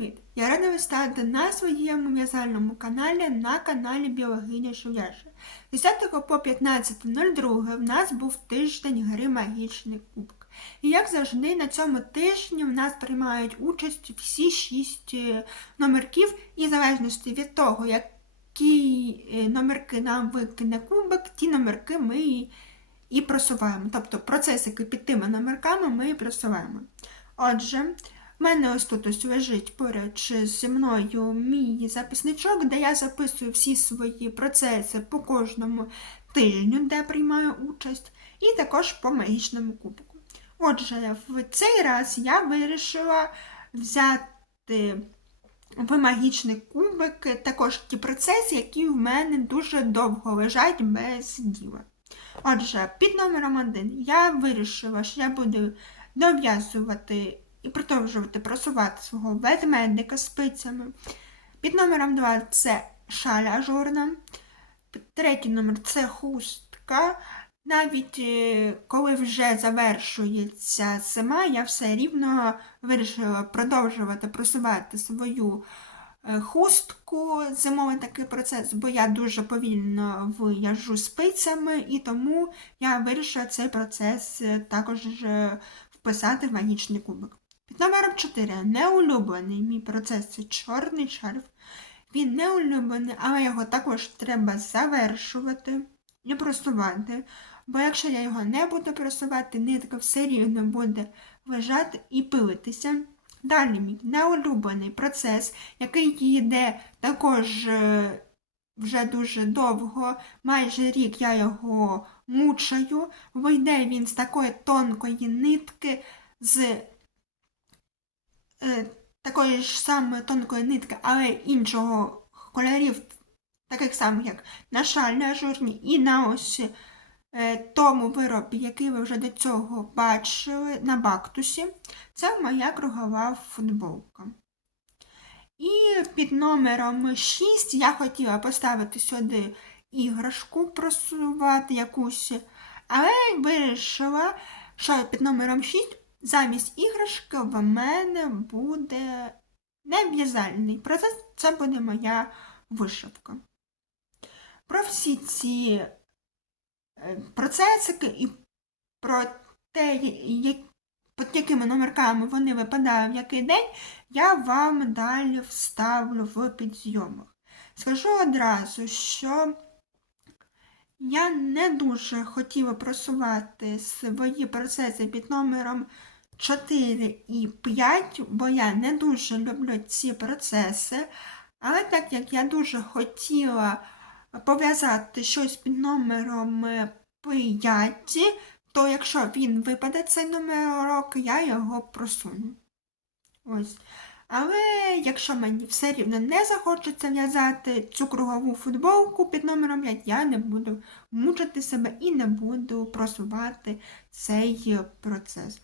Привіт! Я рада вас стати на своєму в'язальному каналі на каналі Біологиня Шов'яша. 10 по 15.02 в нас був тиждень гри Магічний Кубок. І як завжди, на цьому тижні в нас приймають участь всі шість е, номерків, і в залежності від того, які е, номерки нам викине кубик, ті номерки ми і, просуваємо. Тобто процесики під тими номерками ми і просуваємо. Отже, в мене ось тут ось лежить поруч зі мною мій записничок, де я записую всі свої процеси по кожному тижню, де приймаю участь, і також по магічному кубку. Отже, в цей раз я вирішила взяти в магічний кубик також ті процеси, які в мене дуже довго лежать без діла. Отже, під номером 1 я вирішила, що я буду дов'язувати і продовжувати просувати свого ведмедика спицями. Під номером 2 це шаль ажурна. Третій номер це хустка. Навіть е, коли вже завершується зима, я все рівно вирішила продовжувати просувати свою е, хустку, зимовий такий процес, бо я дуже повільно вияжу спицями, і тому я вирішила цей процес е, також вписати в магічний кубик. Під номером 4 неулюблений мій процес це чорний шарф. Він неулюблений, але його також треба завершувати і просувати. Бо якщо я його не буду просувати, нитка все рівно буде лежати і пилитися. Далі мій неулюблений процес, який йде також е, вже дуже довго, майже рік я його мучаю. Вийде він з такої тонкої нитки, з такої ж самої тонкої нитки, але іншого кольорів, таких самих, як на шальні ажурні, і на ось е, тому виробі, який ви вже до цього бачили на бактусі, це моя кругова футболка. І під номером 6 я хотіла поставити сюди іграшку, просувати якусь, але вирішила, що під номером 6 замість іграшки в мене буде не в'язальний процес, це буде моя вишивка. Про всі ці е, процесики і про те, як, під якими номерками вони випадають в який день, я вам далі вставлю в підйомах. Скажу одразу, що я не дуже хотіла просувати свої процеси під номером 4 і 5, бо я не дуже люблю ці процеси. Але так як я дуже хотіла пов'язати щось під номером 5, то якщо він випаде цей номерок, я його просуну. Ось. Але якщо мені все рівно не захочеться в'язати цю кругову футболку під номером 5, я не буду мучити себе і не буду просувати цей процес.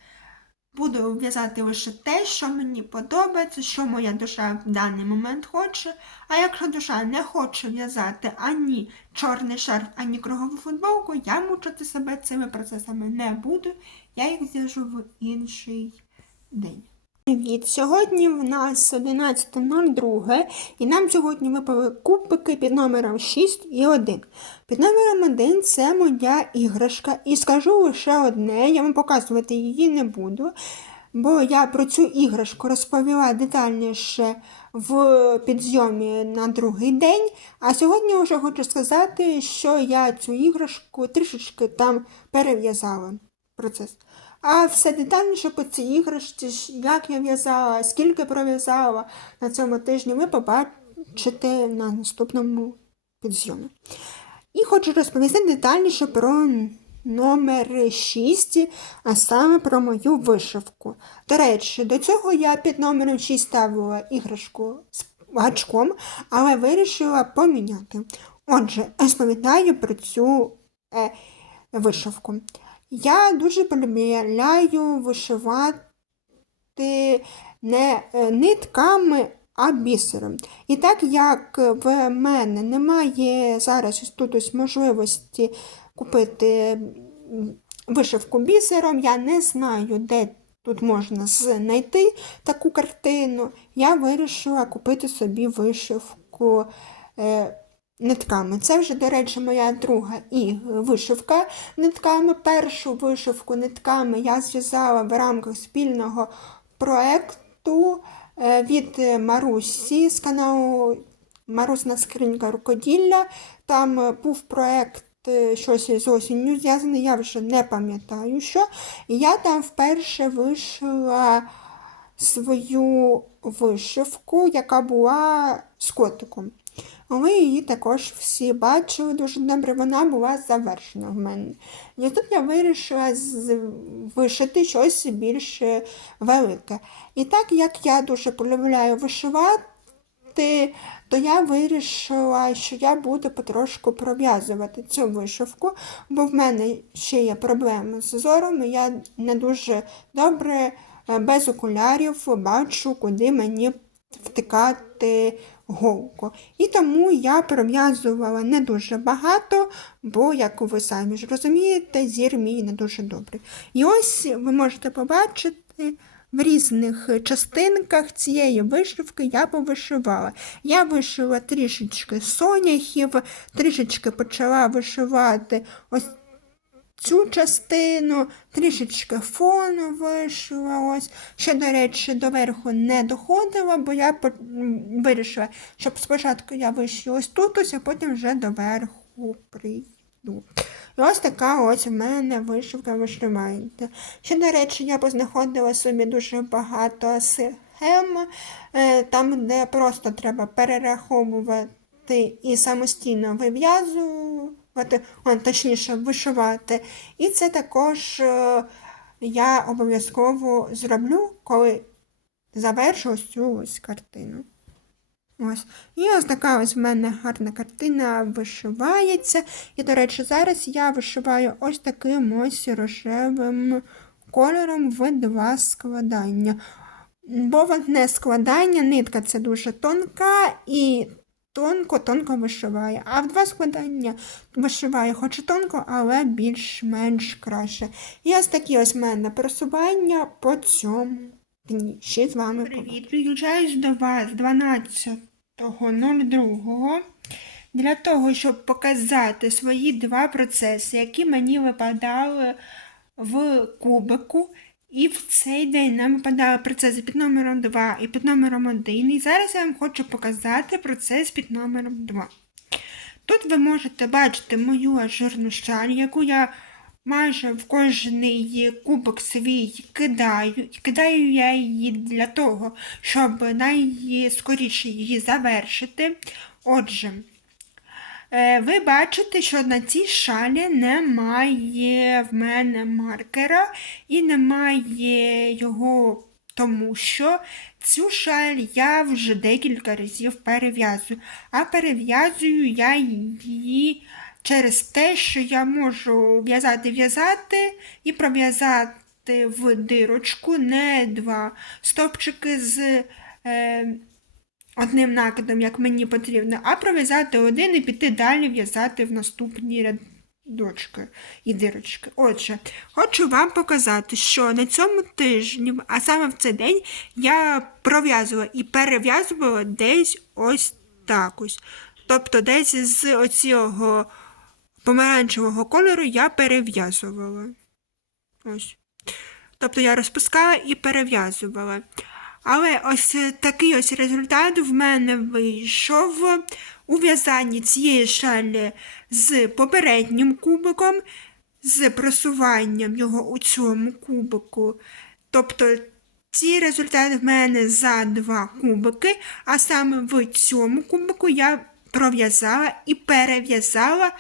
Буду в'язати лише те, що мені подобається, що моя душа в даний момент хоче. А якщо душа не хоче в'язати ані чорний шарф, ані кругову футболку, я мучити себе цими процесами не буду, я їх зв'яжу в інший день. Привіт! Сьогодні в нас 11.02 і нам сьогодні випали кубики під номером 6 і 1. Під номером 1 це моя іграшка. І скажу лише одне, я вам показувати її не буду, бо я про цю іграшку розповіла детальніше в підйомі на другий день. А сьогодні вже хочу сказати, що я цю іграшку трішечки там перев'язала процес. А все детальніше по цій іграшці, як я в'язала, скільки пров'язала на цьому тижні, ви побачите на наступному підзйомі. І хочу розповісти детальніше про номер 6, а саме про мою вишивку. До речі, до цього я під номером 6 ставила іграшку з гачком, але вирішила поміняти. Отже, розповідаю про цю е, вишивку. Я дуже полюбляю вишивати не е, нитками, а бісером. І так як в мене немає зараз тут можливості купити вишивку бісером, я не знаю, де тут можна знайти таку картину, я вирішила купити собі вишивку е, нитками. Це вже, до речі, моя друга і вишивка нитками. Першу вишивку нитками я зв'язала в рамках спільного проекту е, від Марусі з каналу Марусна скринька рукоділля. Там е, був проект е, щось з осінню зв'язаний, я вже не пам'ятаю що. Я там вперше вишила свою вишивку, яка була з котиком. Ви її також всі бачили дуже добре, вона була завершена в мене. І тут я вирішила вишити щось більш велике. І так як я дуже полюбляю вишивати, то я вирішила, що я буду потрошку пров'язувати цю вишивку, бо в мене ще є проблеми з зором, і я не дуже добре е, без окулярів бачу, куди мені втикати голку. І тому я пров'язувала не дуже багато, бо, як ви самі ж розумієте, зір мій не дуже добрий. І ось ви можете побачити. В різних частинках цієї вишивки я повишивала. Я вишила трішечки соняхів, трішечки почала вишивати ось цю частину, трішечки фону вишила. Ось. Ще, до речі, доверху не доходила, бо я вирішила, щоб спочатку я вишила ось тут, ось, а потім вже доверху прийду. І ось така ось в мене вишивка вишивається. Ще, до речі, я познаходила собі дуже багато схем, е, там, де просто треба перераховувати і самостійно вив'язувати, он, точніше, вишивати. І це також е, я обов'язково зроблю, коли завершу ось цю ось картину. Ось. І ось така ось в мене гарна картина вишивається. І, до речі, зараз я вишиваю ось таким ось рожевим кольором в два складання. Бо одне складання нитка це дуже тонка і тонко-тонко вишиває. А в два складання вишиває хоч і тонко, але більш-менш краще. І ось такі ось в мене просування по цьому дні. Ще з вами Привіт, підключаюсь до вас 12.02 для того, щоб показати свої два процеси, які мені випадали в кубику. І в цей день нам випадали процеси під номером 2 і під номером 1. І зараз я вам хочу показати процес під номером 2. Тут ви можете бачити мою ажурну шаль, яку я майже в кожний кубок свій кидаю. Кидаю я її для того, щоб найскоріше її завершити. Отже, ви бачите, що на цій шалі немає в мене маркера і немає його, тому що цю шаль я вже декілька разів перев'язую. А перев'язую я її через те, що я можу в'язати-в'язати і пров'язати в дирочку не два стовпчики з. Е, одним накидом, як мені потрібно, а пров'язати один і піти далі в'язати в наступні рядочки і дирочки. Отже, хочу вам показати, що на цьому тижні, а саме в цей день, я пров'язувала і перев'язувала десь ось так ось. Тобто десь з оцього помаранчевого кольору я перев'язувала. Ось. Тобто я розпускала і перев'язувала. Але ось такий ось результат в мене вийшов у в'язанні цієї шалі з попереднім кубиком, з просуванням його у цьому кубику. Тобто ці результати в мене за два кубики, а саме в цьому кубику я пров'язала і перев'язала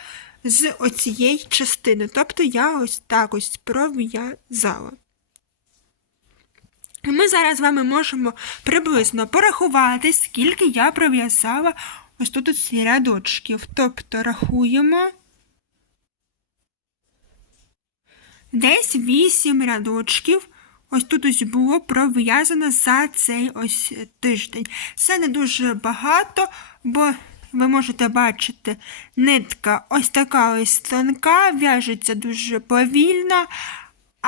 з оцієї частини. Тобто я ось так ось пров'язала. І Ми зараз з вами можемо приблизно порахувати, скільки я пров'язала ось тут ось рядочків. Тобто рахуємо десь 8 рядочків. Ось тут ось було пров'язано за цей ось тиждень. Це не дуже багато, бо ви можете бачити, нитка ось така ось тонка, в'яжеться дуже повільно.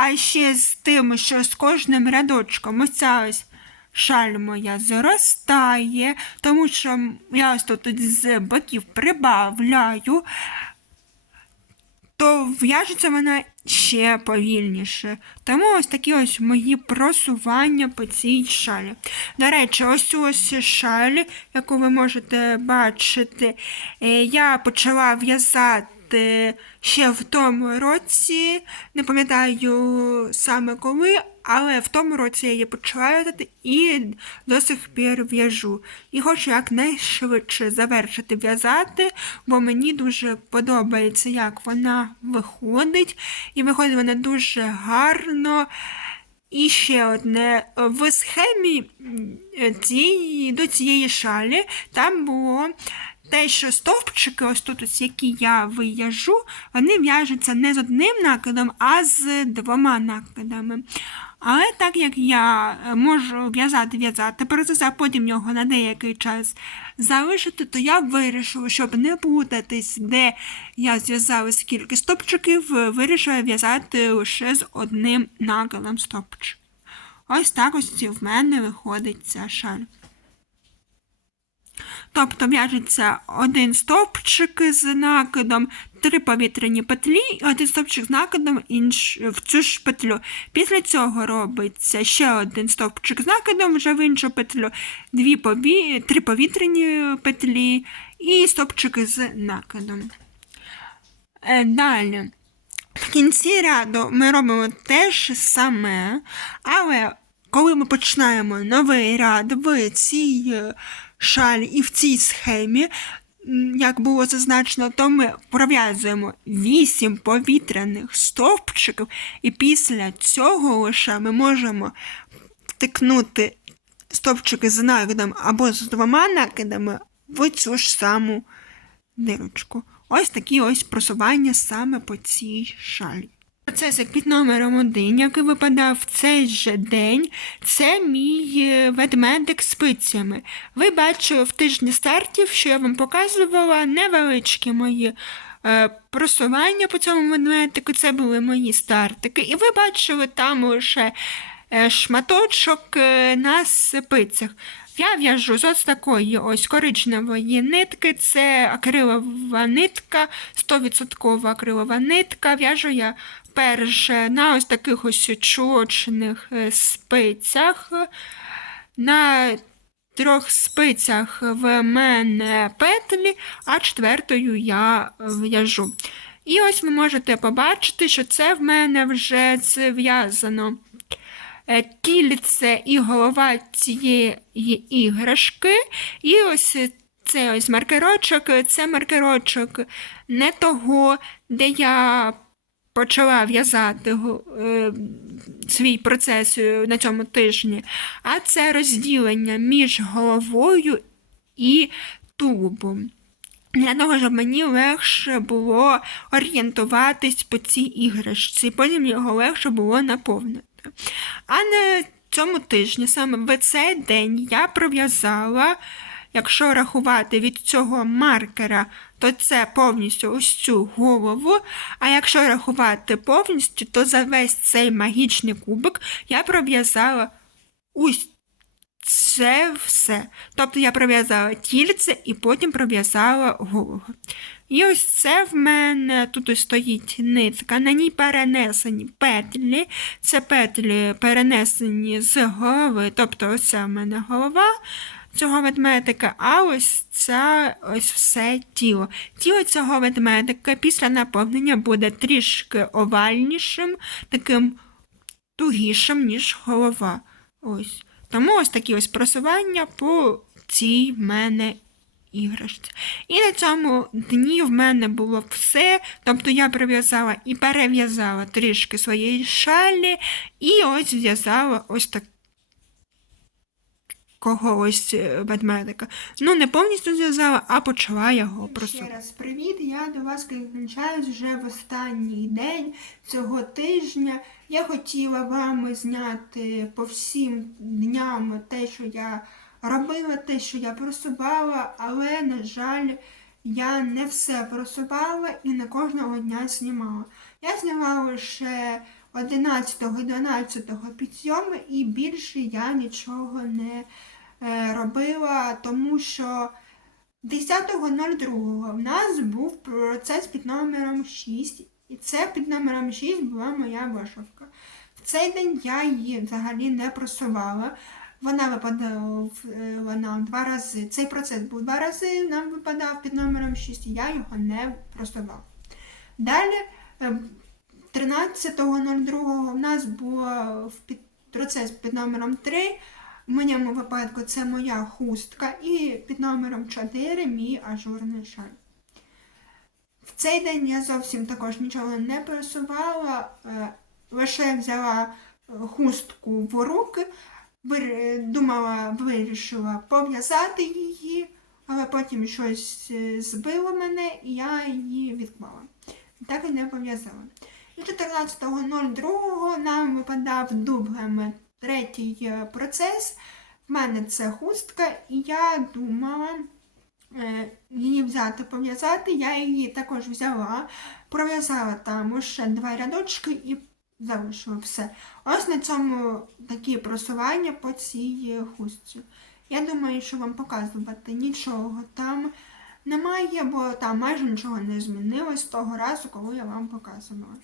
А ще з тим, що з кожним рядочком оця ось шаль моя зростає, тому що я ось тут з боків прибавляю, то в'яжеться вона ще повільніше. Тому ось такі ось мої просування по цій шалі. До речі, ось ось шаль, яку ви можете бачити, е, я почала в'язати ще в тому році. Не пам'ятаю саме коли, але в тому році я її почала в'язати і до сих пір в'яжу. І хочу якнайшвидше завершити в'язати, бо мені дуже подобається, як вона виходить. І виходить вона дуже гарно. І ще одне в схемі цієї, до цієї шалі там було те, що стовпчики, ось тут, ось, які я вияжу, вони в'яжуться не з одним накидом, а з двома накидами. Але так як я е, можу в'язати, в'язати процес, а потім його на деякий час залишити, то я вирішила, щоб не плутатись, де я зв'язала скільки стопчиків, вирішила в'язати лише з одним накидом стопчик. Ось так ось в мене виходить ця шаль. Тобто в'яжеться один стовпчик з накидом, три повітряні петлі, і один стовпчик з накидом інш... в цю ж петлю. Після цього робиться ще один стовпчик з накидом вже в іншу петлю, дві пові... три повітряні петлі і стовпчики з накидом. Е, Далі. В кінці ряду ми робимо те ж саме, але коли ми починаємо новий ряд в цій шалі і в цій схемі, як було зазначено, то ми пров'язуємо 8 повітряних стовпчиків, і після цього лише ми можемо втикнути стовпчики з накидом або з двома накидами в цю ж саму дирочку. Ось такі ось просування саме по цій шалі. Процесик під номером один, який випадав в цей же день, це мій е, ведмедик з спицями. Ви бачили в тижні стартів, що я вам показувала невеличкі мої е, просування по цьому ведмедику. Це були мої стартики. І ви бачили там лише е, шматочок е, на спицях. Я в'яжу з ось такої ось коричневої нитки, це акрилова нитка, 100% акрилова нитка. В'яжу я перше на ось таких ось чулочних е, спицях. На трьох спицях в мене петлі, а четвертою я в'яжу. І ось ви можете побачити, що це в мене вже зв'язано е, кільце і голова цієї іграшки. І ось цей ось маркерочок, це маркерочок не того, де я почала в'язати е, свій процес е, на цьому тижні, а це розділення між головою і тулубом. Для того, щоб мені легше було орієнтуватись по цій іграшці, потім його легше було наповнити. А на цьому тижні, саме в цей день, я пров'язала, якщо рахувати від цього маркера, то це повністю ось цю голову. А якщо рахувати повністю, то за весь цей магічний кубик я пров'язала ось це все. Тобто я пров'язала тільце і потім пров'язала голову. І ось це в мене тут ось стоїть нитка, на ній перенесені петлі. Це петлі перенесені з голови, тобто ось це в мене голова цього ведмедика, а ось це ось все тіло. Тіло цього ведмедика після наповнення буде трішки овальнішим, таким тугішим, ніж голова. Ось. Тому ось такі ось просування по цій мене іграшці. І на цьому дні в мене було все. Тобто я прив'язала і перев'язала трішки своєї шалі, і ось зв'язала ось так. Когось е, ведмедика. Ну, не повністю зв'язала, а почала його просувати. Ще раз привіт, я до вас підключаюсь вже в останній день цього тижня. Я хотіла вам зняти по всім дням те, що я робила, те, що я просувала, але, на жаль, я не все просувала і не кожного дня знімала. Я зняла лише 11 і 12 підйоми, і більше я нічого не е, робила, тому що 10.02 в нас був процес під номером 6, і це під номером 6 була моя вишивка. В цей день я її взагалі не просувала. Вона випадала е, вона два рази. Цей процес був два рази, нам випадав під номером 6, і я його не просувала. Далі, е, 13.02 в нас був процес під номером 3. В моєму випадку це моя хустка, і під номером 4 мій ажурний шаль. В цей день я зовсім також нічого не пересувала, е, лише взяла е, хустку в руки, думала, вирішила пов'язати її, але потім щось е, збило мене і я її відклала. Так і не пов'язала. І 14.02 нам випадав дублем третій е, процес. В мене це хустка, і я думала е, її взяти, пов'язати. Я її також взяла, пров'язала там ще два рядочки і залишила все. Ось на цьому такі просування по цій е, хустці. Я думаю, що вам показувати нічого там немає, бо там майже нічого не змінилось з того разу, коли я вам показувала.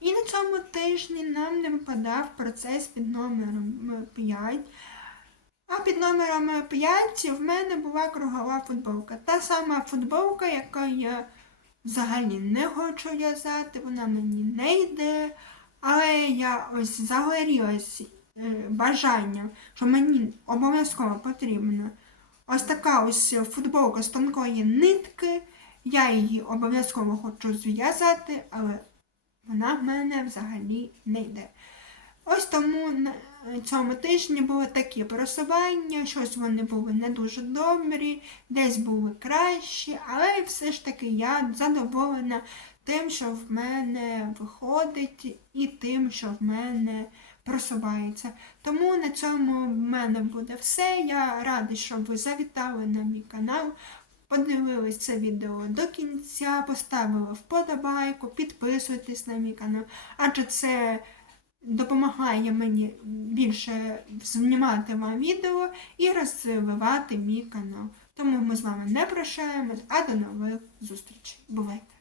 І на цьому тижні нам не випадав процес під номером 5. А під номером 5 в мене була кругова футболка. Та сама футболка, яку я взагалі не хочу в'язати, вона мені не йде. Але я ось загорілась е, бажанням, що мені обов'язково потрібна ось така ось футболка з тонкої нитки. Я її обов'язково хочу зв'язати, але вона в мене взагалі не йде. Ось тому на цьому тижні були такі просування, щось вони були не дуже добрі, десь були кращі, але все ж таки я задоволена тим, що в мене виходить, і тим, що в мене просувається. Тому на цьому в мене буде все. Я рада, що ви завітали на мій канал. Подивились це відео до кінця, поставили вподобайку, підписуйтесь на мій канал, адже це допомагає мені більше знімати вам відео і розвивати мій канал. Тому ми з вами не прощаємось, а до нових зустрічей. Бувайте!